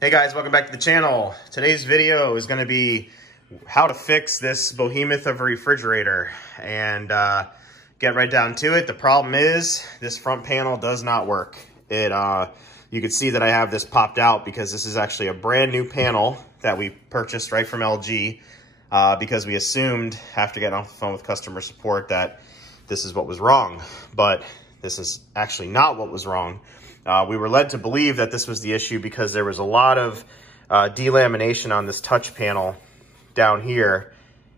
Hey guys, welcome back to the channel. Today's video is going to be how to fix this behemoth of a refrigerator and get right down to it. The problem is this front panel does not work. You can see that I have this popped out because this is actually a brand new panel that we purchased right from LG because we assumed after getting off the phone with customer support that this is what was wrong, but this is actually not what was wrong. We were led to believe that this was the issue because there was a lot of delamination on this touch panel down here.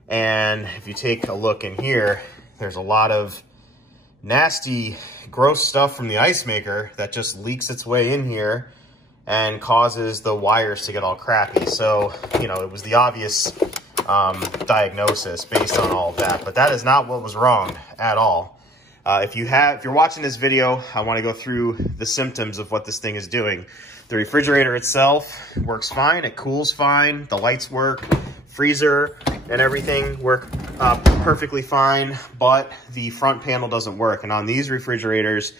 And if you take a look in here, there's a lot of nasty, gross stuff from the ice maker that just leaks its way in here and causes the wires to get all crappy. So, you know, it was the obvious diagnosis based on all of that, but that is not what was wrong at all. If you're watching this video, I want to go through the symptoms of what this thing is doing. The refrigerator itself works fine. It cools fine. The lights work. Freezer and everything work perfectly fine, but the front panel doesn't work. And on these refrigerators,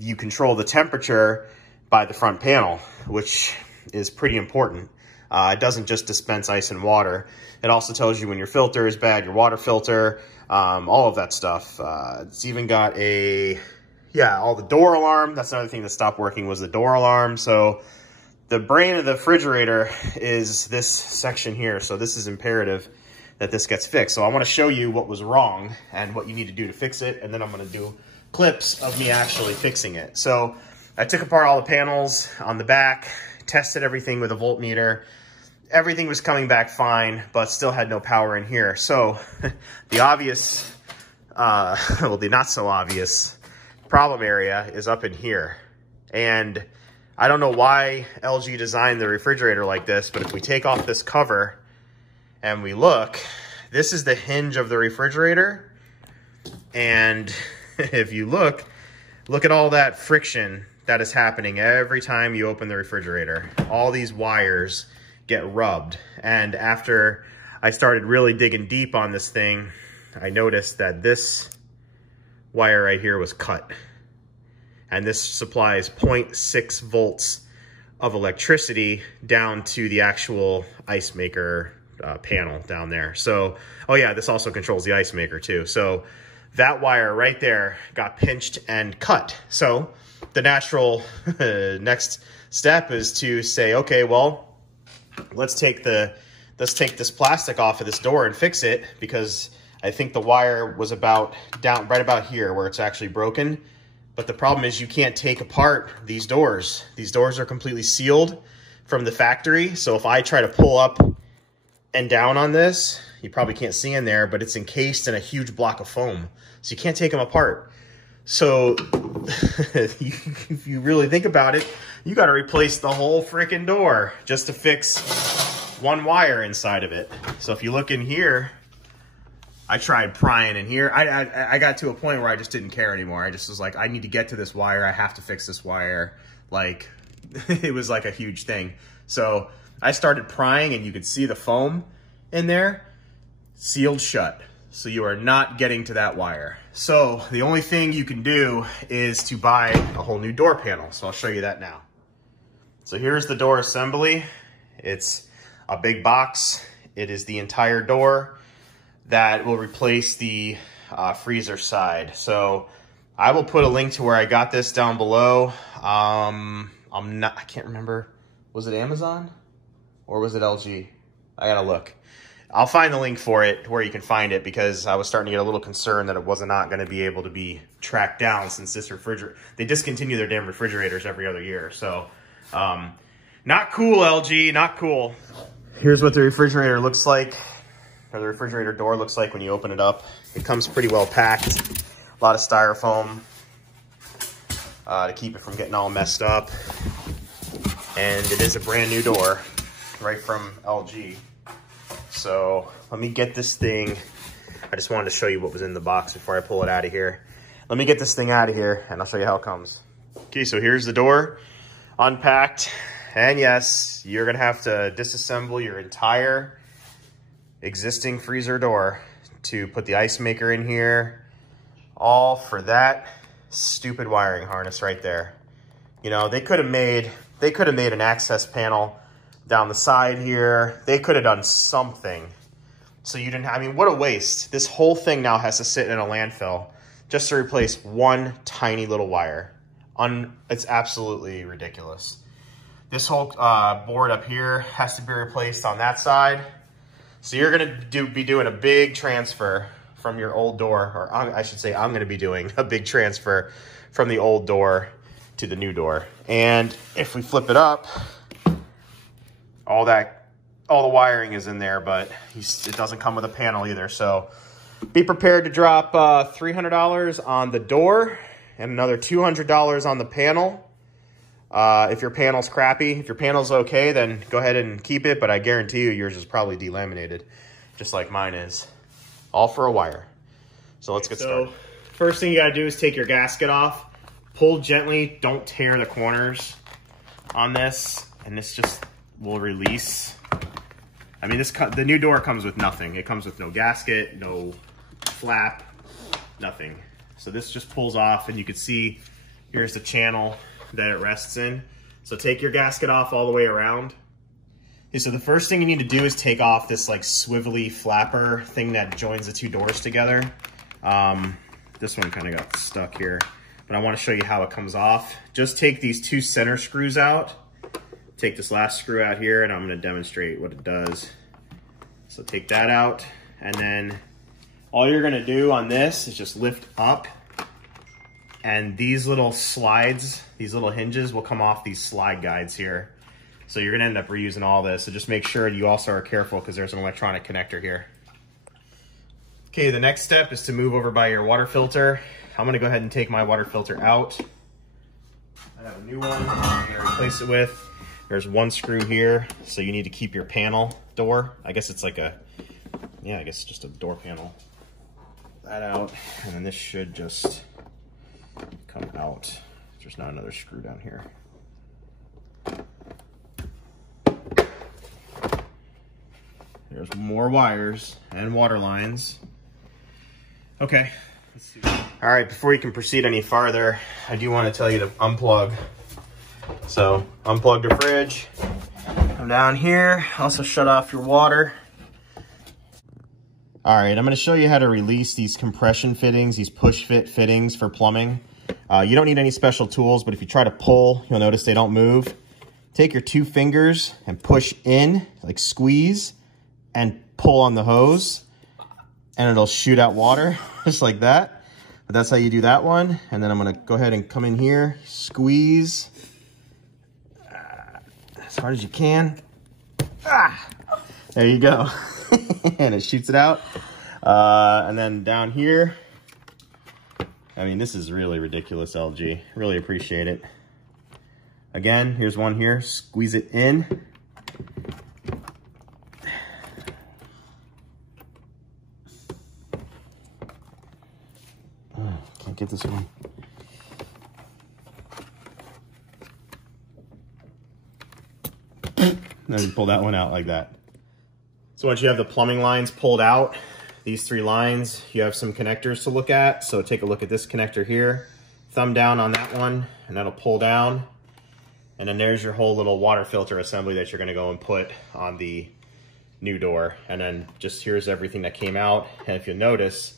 you control the temperature by the front panel, which is pretty important. It doesn't just dispense ice and water. It also tells you when your filter is bad, your water filter, all of that stuff. It's even got all the door alarm. That's another thing that stopped working was the door alarm. So the brain of the refrigerator is this section here. So this is imperative that this gets fixed. So I want to show you what was wrong and what you need to do to fix it. And then I'm going to do clips of me actually fixing it. So I took apart all the panels on the back, tested everything with a voltmeter. Everything was coming back fine, but still had no power in here. So the obvious, well, the not so obvious problem area is up in here. And I don't know why LG designed the refrigerator like this, but if we take off this cover and we look, this is the hinge of the refrigerator. And if you look at all that friction that is happening every time you open the refrigerator. All these wires get rubbed. And after I started really digging deep on this thing, I noticed that this wire right here was cut. And this supplies 0.6 volts of electricity down to the actual ice maker panel down there. So, oh yeah, this also controls the ice maker too. So that wire right there got pinched and cut. So the natural next step is to say, okay, well, let's take this plastic off of this door and fix it, because I think the wire was right about here where it's actually broken. But the problem is you can't take apart these doors. These doors are completely sealed from the factory. So if I try to pull up and down on this, you probably can't see in there, but it's encased in a huge block of foam. So you can't take them apart. So if you really think about it, you got to replace the whole freaking door just to fix one wire inside of it. So if you look in here, I tried prying in here. I got to a point where I just didn't care anymore. I just was like, I need to get to this wire. I have to fix this wire. Like, it was like a huge thing. So I started prying, and you could see the foam in there sealed shut. So you are not getting to that wire. So the only thing you can do is to buy a whole new door panel. So I'll show you that now. So here's the door assembly. It's a big box. It is the entire door that will replace the freezer side. So I will put a link to where I got this down below. I can't remember. Was it Amazon or was it LG? I gotta look. I'll find the link for it where you can find it, because I was starting to get a little concerned that it was not going to be able to be tracked down, since this refrigerator, they discontinue their damn refrigerators every other year. So, not cool, LG, not cool. Here's what the refrigerator looks like, or the refrigerator door looks like when you open it up. It comes pretty well packed. A lot of styrofoam to keep it from getting all messed up. And it is a brand new door right from LG. So let me get this thing. I just wanted to show you what was in the box before I pull it out of here. Let me get this thing out of here and I'll show you how it comes. Okay, so here's the door unpacked. And yes, you're gonna have to disassemble your entire existing freezer door to put the ice maker in here. All for that stupid wiring harness right there. You know, they could have made an access panel down the side here. They could have done something. So you didn't, I mean, what a waste. This whole thing now has to sit in a landfill just to replace one tiny little wire. It's absolutely ridiculous. This whole board up here has to be replaced on that side. So you're gonna be doing a big transfer from your old door, or I should say I'm gonna be doing a big transfer from the old door to the new door. And if we flip it up, all the wiring is in there, but it doesn't come with a panel either. So be prepared to drop $300 on the door and another $200 on the panel. If your panel's crappy, if your panel's okay, then go ahead and keep it, but I guarantee you yours is probably delaminated, just like mine is. All for a wire. So let's get started. First thing you gotta do is take your gasket off. Pull gently, don't tear the corners on this, and this just will release. I mean, the new door comes with nothing. It comes with no gasket, no flap, nothing. So this just pulls off, and you can see here's the channel that it rests in. So take your gasket off all the way around. Okay, so the first thing you need to do is take off this like swivelly flapper thing that joins the two doors together. This one kind of got stuck here, but I want to show you how it comes off. Just take these two center screws out. Take this last screw out here, and I'm going to demonstrate what it does. So take that out, and then all you're going to do on this is just lift up, and these little slides, these little hinges will come off these slide guides here. So you're going to end up reusing all this. So just make sure you also are careful because there's an electronic connector here. Okay, the next step is to move over by your water filter. I'm going to go ahead and take my water filter out. I have a new one I'm going to replace it with. There's one screw here, so you need to keep your panel door. I guess it's like I guess just a door panel. Pull that out, and then this should just come out. There's not another screw down here. There's more wires and water lines. Okay, let's see. All right, before you can proceed any farther, I do want to tell you to unplug. So unplug the fridge, come down here, also shut off your water. All right, I'm gonna show you how to release these compression fittings, these push fit fittings for plumbing. You don't need any special tools, but if you try to pull, you'll notice they don't move. Take your two fingers and push in, like squeeze, and pull on the hose, and it'll shoot out water, just like that. But that's how you do that one. And then I'm gonna go ahead and come in here, squeeze, as hard as you can. There you go. And it shoots it out. And then down here, I mean, this is really ridiculous, LG. Really appreciate it. Again, here's one here. Squeeze it in. Can't get this one. Then you pull that one out like that. So once you have the plumbing lines pulled out, these three lines, you have some connectors to look at. So take a look at this connector here. Thumb down on that one, and that'll pull down. And then there's your whole little water filter assembly that you're gonna go and put on the new door. And then just here's everything that came out. And if you'll notice,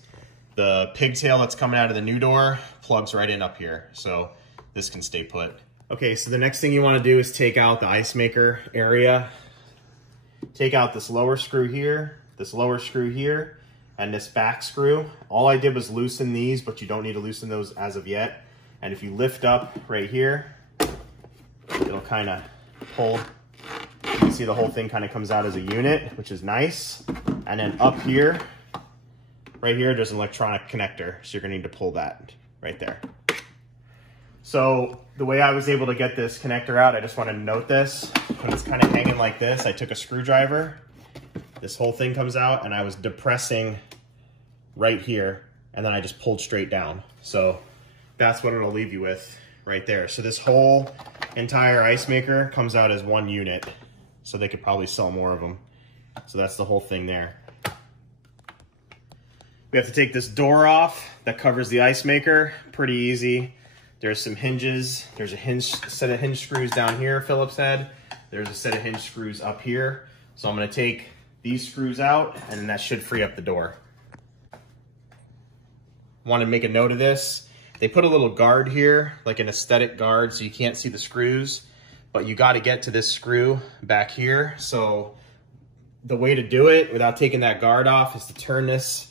the pigtail that's coming out of the new door plugs right in up here. So this can stay put. Okay, so the next thing you wanna do is take out the ice maker area. Take out this lower screw here, and this back screw. All I did was loosen these, but you don't need to loosen those as of yet. And if you lift up right here, it'll kind of hold. You can see the whole thing kind of comes out as a unit, which is nice. And then up here, right here, there's an electronic connector. So you're gonna need to pull that right there. So the way I was able to get this connector out, I just want to note this. When it's kind of hanging like this, I took a screwdriver. This whole thing comes out, and I was depressing right here, and then I just pulled straight down. So that's what it'll leave you with right there. So this whole entire ice maker comes out as one unit. So they could probably sell more of them. So that's the whole thing there. We have to take this door off that covers the ice maker. Pretty easy. There's some hinges. There's a set of hinge screws down here, Phillips head. there's a set of hinge screws up here. So I'm gonna take these screws out, and that should free up the door. Want to make a note of this. They put a little guard here, like an aesthetic guard, so you can't see the screws, but you got to get to this screw back here. So the way to do it without taking that guard off is to turn this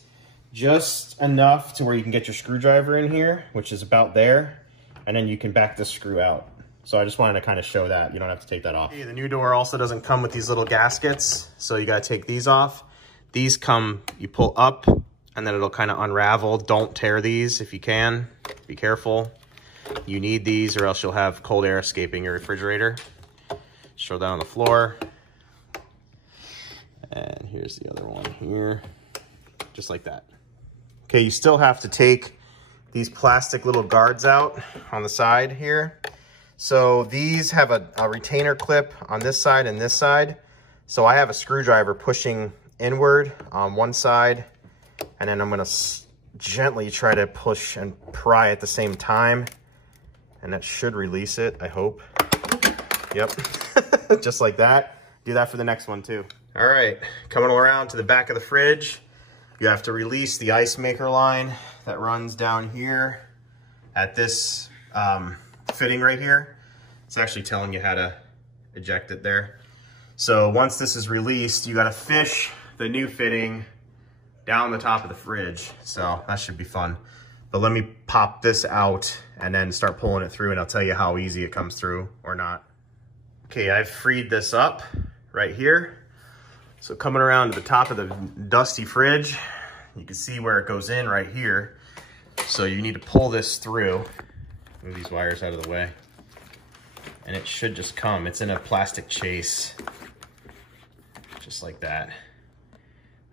just enough to where you can get your screwdriver in here, which is about there, and then you can back this screw out. So I just wanted to kind of show that. You don't have to take that off. Okay, the new door also doesn't come with these little gaskets, so you got to take these off. These come, you pull up, and then it'll kind of unravel. Don't tear these if you can. Be careful. You need these or else you'll have cold air escaping your refrigerator. Just throw that on the floor. And here's the other one here. Just like that. Okay, you still have to take these plastic little guards out on the side here. So these have a retainer clip on this side and this side. So I have a screwdriver pushing inward on one side, and then I'm gonna gently try to push and pry at the same time. And that should release it, I hope. Yep, just like that. Do that for the next one too. All right, coming around to the back of the fridge, you have to release the ice maker line that runs down here at this fitting right here. It's actually telling you how to eject it there. So once this is released, you gotta fish the new fitting down the top of the fridge. So that should be fun. But let me pop this out and then start pulling it through, and I'll tell you how easy it comes through or not. Okay, I've freed this up right here. So coming around to the top of the dusty fridge, you can see where it goes in right here. So you need to pull this through. Move these wires out of the way. And it should just come. It's in a plastic chase. Just like that.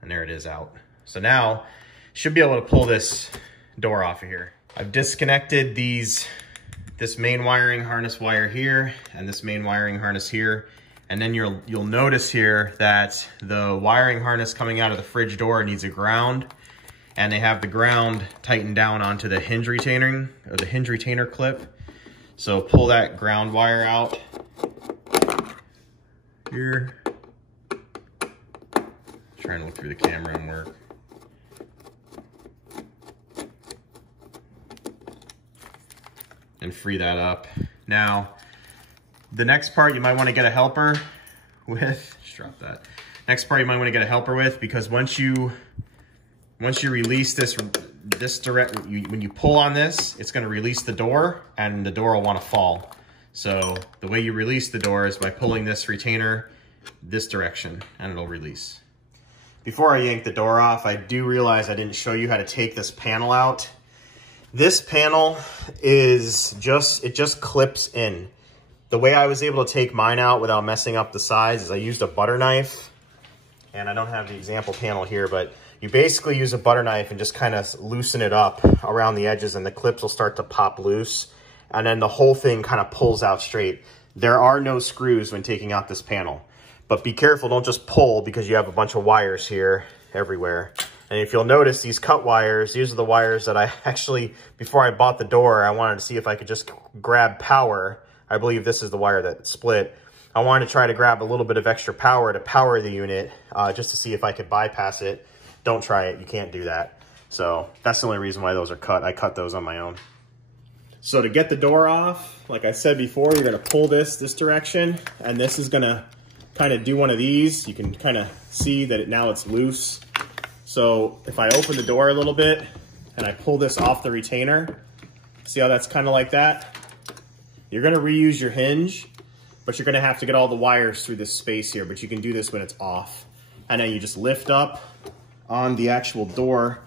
And there it is out. So now, should be able to pull this door off of here. I've disconnected this main wiring harness wire here and this main wiring harness here. And then you'll notice here that the wiring harness coming out of the fridge door needs a ground, and they have the ground tightened down onto the hinge retaining or the hinge retainer clip. So pull that ground wire out here. Trying to look through the camera and work. And free that up. Now, the next part you might want to get a helper with. Just drop that. Next part you might want to get a helper with, because once you release this direct, when you pull on this, it's going to release the door, and the door will want to fall. So the way you release the door is by pulling this retainer this direction, and it'll release. Before I yank the door off, I do realize I didn't show you how to take this panel out. This panel is just clips in. The way I was able to take mine out without messing up the sides is I used a butter knife, and I don't have the example panel here, but you basically use a butter knife and just kind of loosen it up around the edges, and the clips will start to pop loose, and then the whole thing kind of pulls out straight. There are no screws when taking out this panel, but be careful, don't just pull, because you have a bunch of wires here everywhere. And if you'll notice, these cut wires, these are the wires that I actually, before I bought the door, I wanted to see if I could just grab power. I believe this is the wire that split. I wanted to try to grab a little bit of extra power to power the unit, just to see if I could bypass it. Don't try it, you can't do that. So that's the only reason why those are cut. I cut those on my own. So to get the door off, like I said before, you're gonna pull this direction, and this is gonna kind of do one of these. You can kind of see that now it's loose. So if I open the door a little bit and I pull this off the retainer, see how that's kind of like that? You're gonna reuse your hinge, but you're gonna have to get all the wires through this space here, but you can do this when it's off. And then you just lift up on the actual door,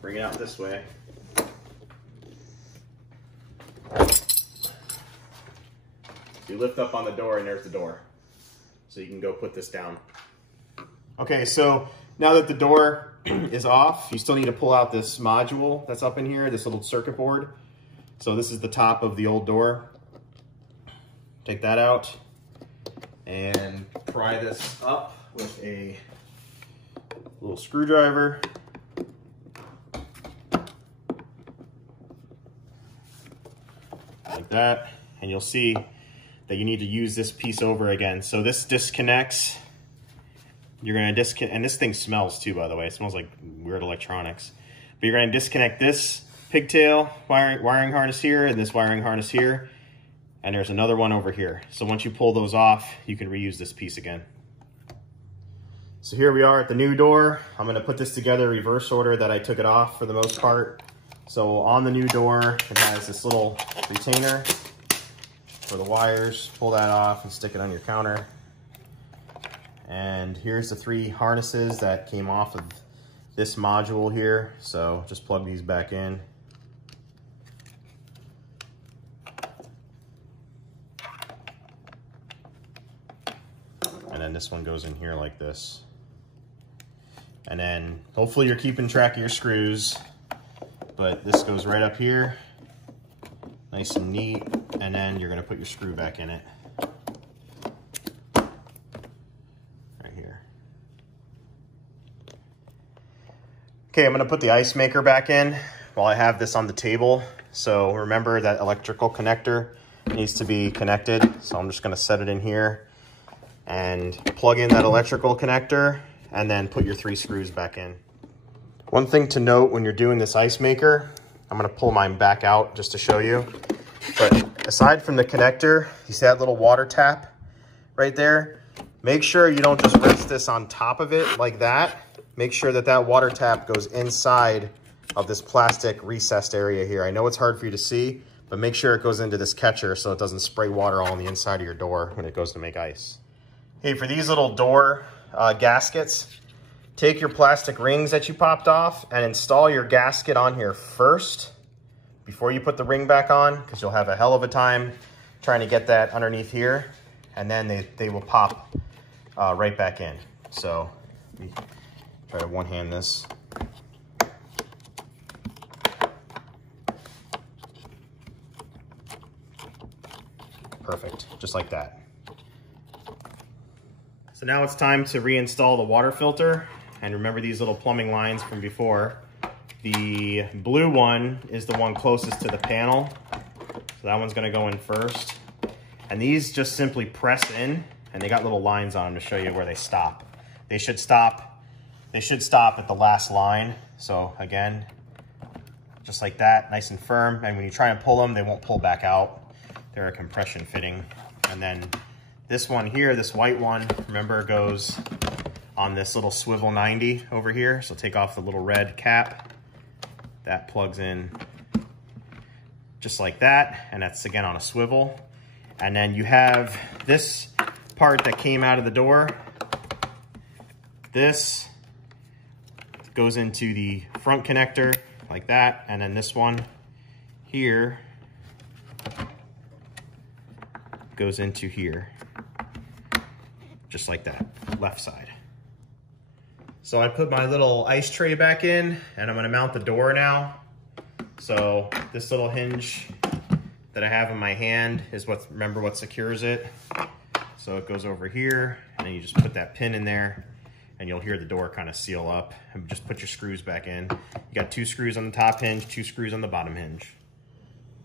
bring it out this way. You lift up on the door and there's the door. So you can go put this down. Okay, so now that the door is off, you still need to pull out this module that's up in here, this little circuit board. So this is the top of the old door. Take that out and pry this up with a little screwdriver. Like that. And you'll see that you need to use this piece over again. So this disconnects. You're gonna disconnect, and this thing smells too, by the way. It smells like weird electronics. But you're gonna disconnect this pigtail wiring harness here and this wiring harness here. And there's another one over here. So once you pull those off, you can reuse this piece again. So here we are at the new door. I'm gonna put this together reverse order that I took it off for the most part. So on the new door, it has this little retainer for the wires. Pull that off and stick it on your counter. And here's the 3 harnesses that came off of this module here. So just plug these back in. And then this one goes in here like this. And then hopefully you're keeping track of your screws, but this goes right up here, nice and neat. And then you're gonna put your screw back in it. Right here. Okay, I'm gonna put the ice maker back in while I have this on the table. So remember that electrical connector needs to be connected. So I'm just gonna set it in here and plug in that electrical connector and then put your 3 screws back in. One thing to note when you're doing this ice maker, I'm gonna pull mine back out just to show you. But aside from the connector, you see that little water tap right there? Make sure you don't just rest this on top of it like that. Make sure that that water tap goes inside of this plastic recessed area here. I know it's hard for you to see, but make sure it goes into this catcher so it doesn't spray water all on the inside of your door when it goes to make ice. Hey, for these little door gaskets, take your plastic rings that you popped off and install your gasket on here first before you put the ring back on, because you'll have a hell of a time trying to get that underneath here, and then they will pop right back in. So let me try to one-hand this. Perfect, just like that. So now it's time to reinstall the water filter. And remember these little plumbing lines from before. The blue one is the one closest to the panel. So that one's gonna go in first. And these just simply press in, and they got little lines on them to show you where they stop. They should stop at the last line. So again, just like that, nice and firm. And when you try and pull them, they won't pull back out. They're a compression fitting. And then this one here, this white one, remember, goes on this little swivel 90 over here. So take off the little red cap. That plugs in just like that. And that's again on a swivel. And then you have this part that came out of the door. This goes into the front connector like that. And then this one here goes into here. Just like that, left side. So I put my little ice tray back in, and I'm gonna mount the door now. So this little hinge that I have in my hand is remember what secures it. So it goes over here, and then you just put that pin in there, and you'll hear the door kind of seal up. And just put your screws back in. You got 2 screws on the top hinge, 2 screws on the bottom hinge.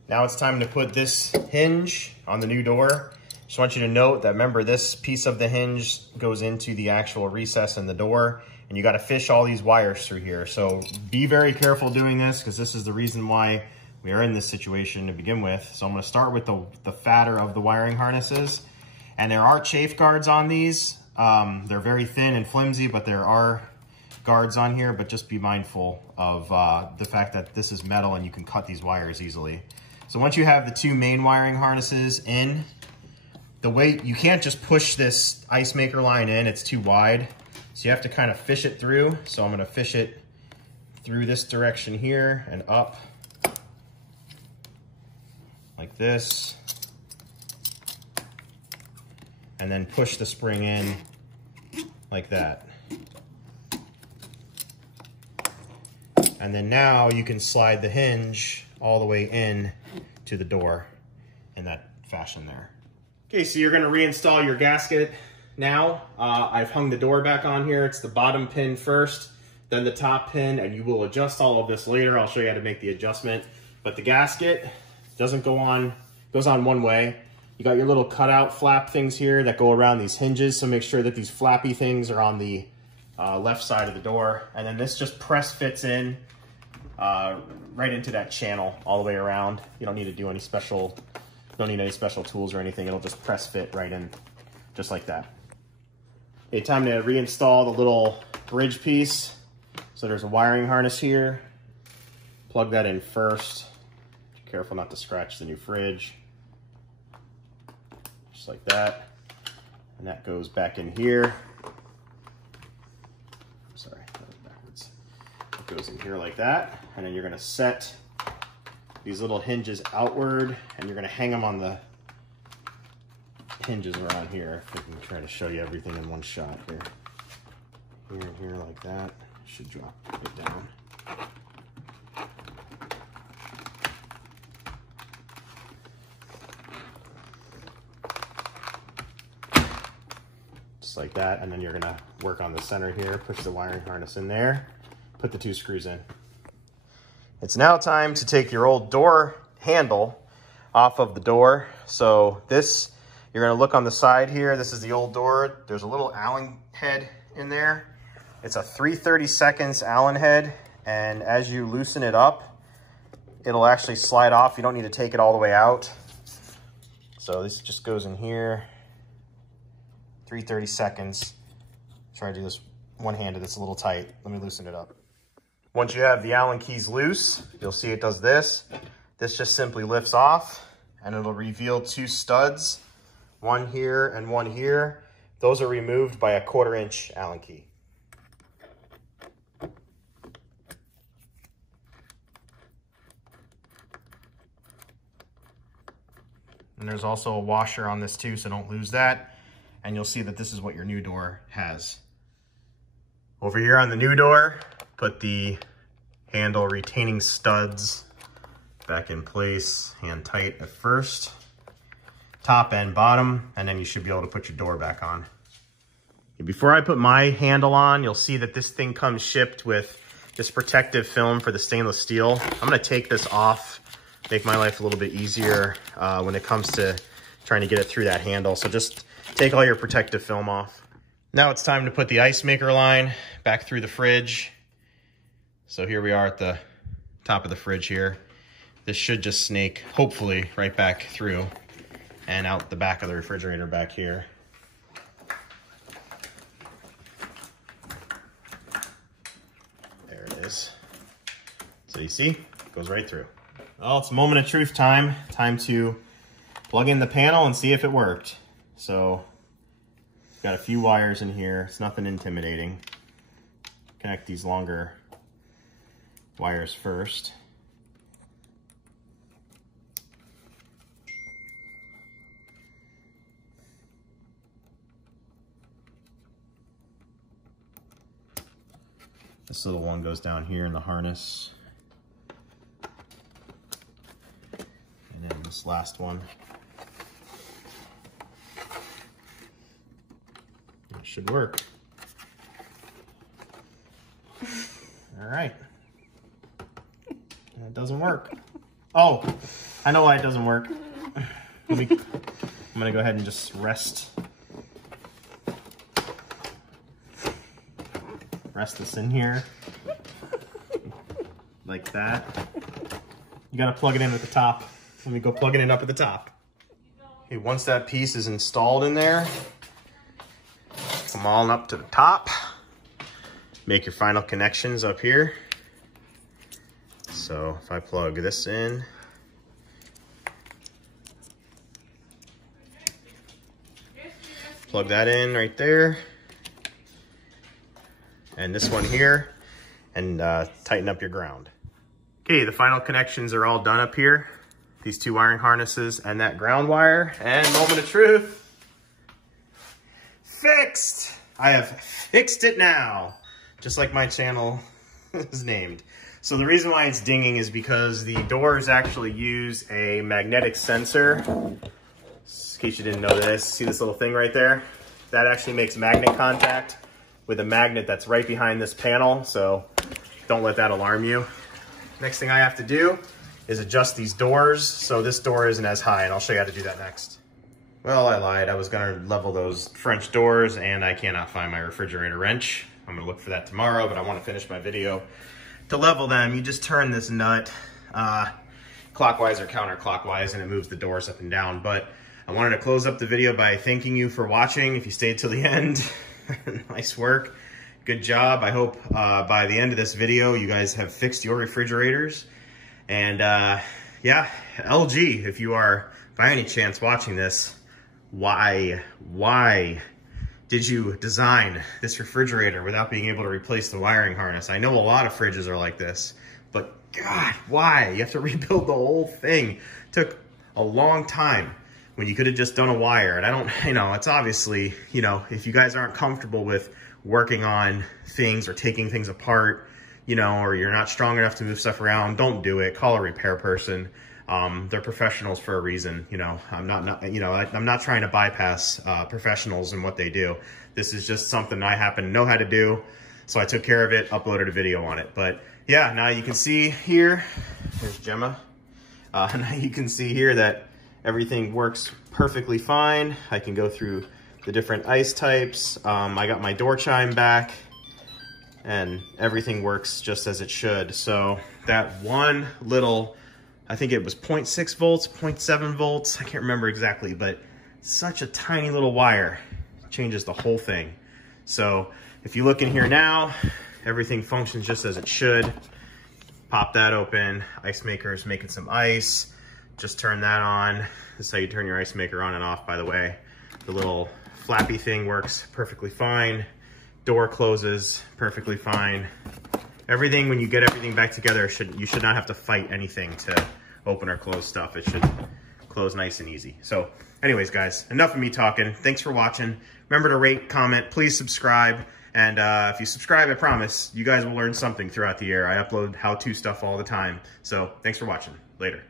Now it's time to put this hinge on the new door. Just want you to note that, remember, this piece of the hinge goes into the actual recess in the door, and you got to fish all these wires through here. So be very careful doing this, because this is the reason why we are in this situation to begin with. So I'm going to start with the fatter of the wiring harnesses. And there are chafe guards on these. They're very thin and flimsy, but there are guards on here. But just be mindful of the fact that this is metal and you can cut these wires easily. So once you have the 2 main wiring harnesses in, the way you can't just push this ice maker line in, it's too wide. So you have to kind of fish it through. So I'm gonna fish it through this direction here and up like this. And then push the spring in like that. And then now you can slide the hinge all the way in to the door in that fashion there. Okay, so you're gonna reinstall your gasket now. I've hung the door back on here. It's the bottom pin first, then the top pin, and you will adjust all of this later. I'll show you how to make the adjustment. But the gasket doesn't go on, goes on one way. You got your little cutout flap things here that go around these hinges, so make sure that these flappy things are on the left side of the door. And then this just press fits in right into that channel all the way around. You don't need to do any special, don't need any special tools or anything. It'll just press fit right in, just like that. Okay, time to reinstall the little bridge piece. So there's a wiring harness here. Plug that in first. Be careful not to scratch the new fridge. Just like that. And that goes back in here. Sorry, that was backwards. It goes in here like that. And then you're gonna set these little hinges outward, and you're gonna hang them on the hinges around here. If I can try to show you everything in one shot here. Here and here like that. Should drop it down. Just like that, and then you're gonna work on the center here, push the wiring harness in there, put the 2 screws in. It's now time to take your old door handle off of the door. So this, you're gonna look on the side here. This is the old door. There's a little Allen head in there. It's a 3/32 Allen head, and as you loosen it up, it'll actually slide off. You don't need to take it all the way out. So this just goes in here, 3/32. Try to do this one-handed, it's a little tight. Let me loosen it up. Once you have the Allen keys loose, you'll see it does this. This just simply lifts off, and it'll reveal 2 studs, one here and one here. Those are removed by a 1/4 inch Allen key. And there's also a washer on this too, so don't lose that. And you'll see that this is what your new door has. Over here on the new door, put the handle retaining studs back in place, hand tight at first, top and bottom, and then you should be able to put your door back on. Before I put my handle on, you'll see that this thing comes shipped with this protective film for the stainless steel. I'm gonna take this off, make my life a little bit easier when it comes to trying to get it through that handle. So just take all your protective film off. Now it's time to put the ice maker line back through the fridge. So here we are at the top of the fridge here. This should just snake, hopefully, right back through and out the back of the refrigerator back here. There it is. So you see, it goes right through. Well, it's a moment of truth time. Time to plug in the panel and see if it worked. So, got a few wires in here. It's nothing intimidating. Connect these longer wires first. This little one goes down here in the harness. And then this last one. It should work. All right. It doesn't work. Oh, I know why it doesn't work. I'm gonna go ahead and just rest this in here like that. You gotta plug it in at the top. Let me go plugging it up at the top. Okay, once that piece is installed in there, come on up to the top. Make your final connections up here. So if I plug this in, plug that in right there, and this one here, and tighten up your ground. Okay, the final connections are all done up here. These 2 wiring harnesses and that ground wire, and moment of truth, fixed! I have fixed it now, just like my channel is named. So the reason why it's dinging is because the doors actually use a magnetic sensor. In case you didn't know this, see this little thing right there? That actually makes magnet contact with a magnet that's right behind this panel, so don't let that alarm you. Next thing I have to do is adjust these doors so this door isn't as high, and I'll show you how to do that next. Well, I lied. I was gonna level those French doors and I cannot find my refrigerator wrench. I'm gonna look for that tomorrow, but I wanna finish my video. To level them, you just turn this nut clockwise or counterclockwise and it moves the doors up and down. But I wanted to close up the video by thanking you for watching. If you stayed till the end, nice work. Good job. I hope by the end of this video, you guys have fixed your refrigerators. And yeah, LG, if you are by any chance watching this, why did you design this refrigerator without being able to replace the wiring harness? I know a lot of fridges are like this, but God, why? You have to rebuild the whole thing. Took a long time when you could have just done a wire. And I don't, it's obviously, if you guys aren't comfortable with working on things or taking things apart, or you're not strong enough to move stuff around, don't do it. Call a repair person. They're professionals for a reason. I'm not trying to bypass professionals and what they do. This is just something I happen to know how to do. So I took care of it, uploaded a video on it. But yeah, now you can see here, there's Gemma. Now you can see here that everything works perfectly fine. I can go through the different ice types. I got my door chime back and everything works just as it should. So that one little, I think it was 0.6 volts, 0.7 volts. I can't remember exactly, but such a tiny little wire changes the whole thing. So if you look in here now, everything functions just as it should. Pop that open. Ice maker is making some ice. Just turn that on. This is how you turn your ice maker on and off, by the way. The little flappy thing works perfectly fine. Door closes perfectly fine. Everything, when you get everything back together, you should not have to fight anything to open or close stuff. It should close nice and easy. So anyways, guys, enough of me talking. Thanks for watching. Remember to rate, comment, please subscribe. And if you subscribe, I promise you guys will learn something throughout the year. I upload how-to stuff all the time. So thanks for watching. Later.